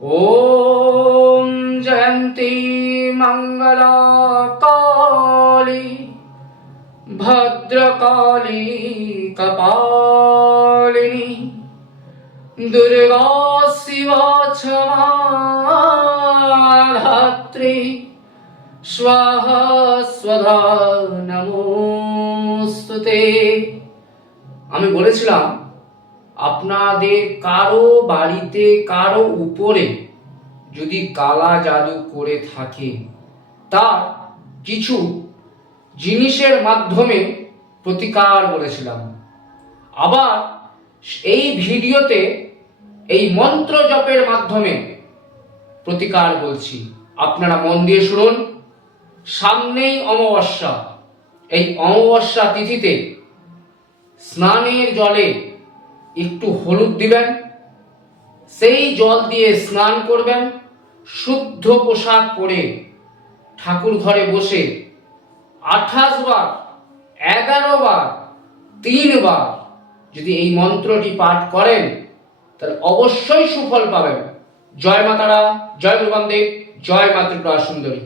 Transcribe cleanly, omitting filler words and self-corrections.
ओम जयंती मंगला काली भद्रकाली कपालिनी दुर्गा शिवा क्षमा धात्री स्वाहा स्वधा नमोस्तुते। আমি বলেছিলাম আপনাদের কারো বাড়িতে কারো উপরে যদি কালা জাদু করে থাকে তার কিছু জিনিসের মাধ্যমে প্রতিকার বলেছিলাম। আবার এই ভিডিওতে এই মন্ত্র জপের মাধ্যমে প্রতিকার বলছি, আপনারা মন দিয়ে শুনুন। সামনেই অমাবস্যা, এই অমাবস্যা তিথিতে স্নানের জলে একটু হলুদ দিবেন, সেই জল দিয়ে স্নান করবেন, শুদ্ধ পোশাক পরে ঠাকুর ঘরে বসে 28 বার 11 বার 3 বার যদি এই মন্ত্রটি পাঠ করেন তাহলে অবশ্যই সুফল পাবেন। জয় মাতারা, জয় গুরু বামদেব, জয় মা ত্রিপুরা সুন্দরী।